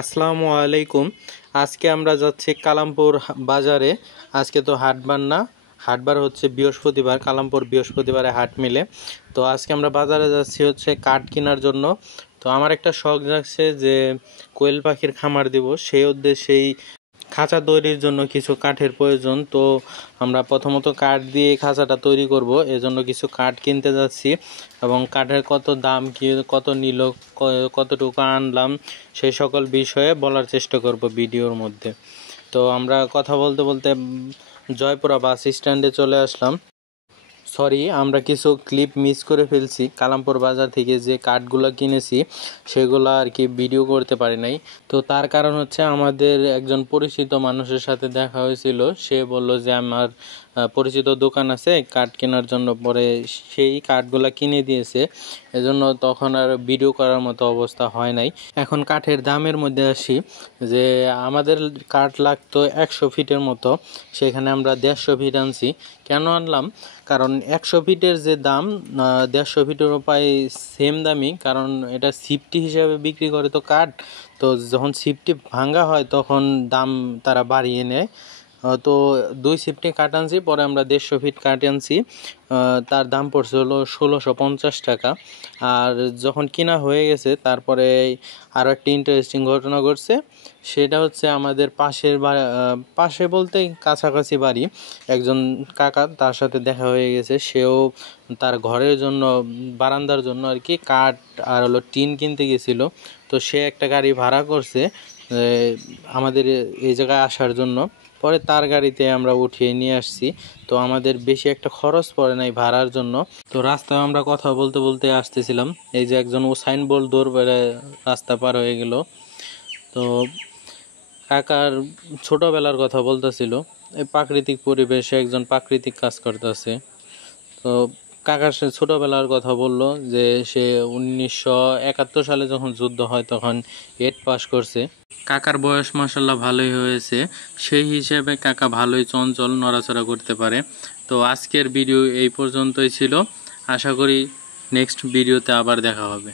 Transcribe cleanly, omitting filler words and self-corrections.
আসসালামু আলাইকুম। আজকে আমরা যাচ্ছি কালামপুর বাজারে। আজকে তো হাটবার না, হাটবার হচ্ছে বৃহস্পতিবার। কালামপুর বৃহস্পতিবারে হাট মিলে। তো আজকে আমরা বাজারে যাচ্ছি হচ্ছে কাঠ কেনার জন্য। তো আমার একটা শখ জাগছে যে কোয়েল পাখির খামার দিব, সেই উদ্দেশ্যেই খাঁচা তৈরির জন্য কিছু কাঠের প্রয়োজন। তো আমরা প্রথমত কাঠ দিয়ে খাঁচাটা তৈরি করব, এজন্য কিছু কাঠ কিনতে যাচ্ছি এবং কাঠের কত দাম, কি কত নিল, কতটুকু আনলাম, সেই সকল বিষয়ে বলার চেষ্টা করব ভিডিওর মধ্যে। তো আমরা কথা বলতে বলতে জয়পুরা বাস স্ট্যান্ডে চলে আসলাম। সরি, আমরা কিছু ক্লিপ মিস করে ফেলছি। কালামপুর বাজার থেকে যে কাঠগুলো কিনেছি সেগুলো আর কি ভিডিও করতে পারি নাই। তো তার কারণ হচ্ছে আমাদের একজন পরিচিত মানুষের সাথে দেখা হয়েছিল। সে বলল যে আমার পরিচিত দোকান আছে কাঠ কেনার জন্য, পরে সেই কাঠগুলো কিনে দিয়েছে। এজন্য তখন আর ভিডিও করার মতো অবস্থা হয় নাই। এখন কাঠের দামের মধ্যে আসি, যে আমাদের কাঠ লাগতো 100 ফিটের মতো, সেখানে আমরা 150 ফিট আনছি। কেন আনলাম? কারণ 100 ফিটের যে দাম 150 ফিটের প্রায় সেম দামই, কারণ এটা সিফটি হিসাবে বিক্রি করে তো কাঠ। তো যখন সিফটি ভাঙ্গা হয় তখন দাম তারা বাড়িয়ে নেয়। তো 2 শিফটে কাঠ আনছি, পরে আমরা 150 ফিট কাঠ আনছি। তার দাম পড়ছে হলো 1650 টাকা। আর যখন কিনা হয়ে গেছে তারপরে আরও একটা ইন্টারেস্টিং ঘটনা ঘটছে। সেটা হচ্ছে আমাদের পাশে বলতে কাছাকাছি বাড়ি একজন কাকা, তার সাথে দেখা হয়ে গেছে। সেও তার ঘরের জন্য, বারান্দার জন্য আর কি কাঠ আর হলো টিন কিনতে গেছিল। তো সে একটা গাড়ি ভাড়া করছে আমাদের এই জায়গায় আসার জন্য। পরে তার গাড়িতে আমরা উঠিয়ে নিয়ে আসছি। তো আমাদের বেশি একটা খরচ পড়ে নাই ভাড়ার জন্য। তো রাস্তায় আমরা কথা বলতে বলতে আসতেছিলাম, এই যে একজন উসাইন বোল্ট দৌড় বেড়ে রাস্তা পার হয়ে গেল। তো কাকার ছোটবেলার কথা বলতেছিল, এই প্রাকৃতিক পরিবেশে একজন প্রাকৃতিক কাজ করতেছে। তো কাকার সে ছোটবেলার কথা বলল যে সে 1971 সালে যখন যুদ্ধ হয় তখন 8 পাস করছে। কাকার বয়স মাসাল্লাহ ভালোই হয়েছে, সেই হিসেবে কাকা ভালোই চঞ্চল, নড়াচড়া করতে পারে। তো আজকের ভিডিও এই পর্যন্তই ছিল। আশা করি নেক্সট ভিডিওতে আবার দেখা হবে।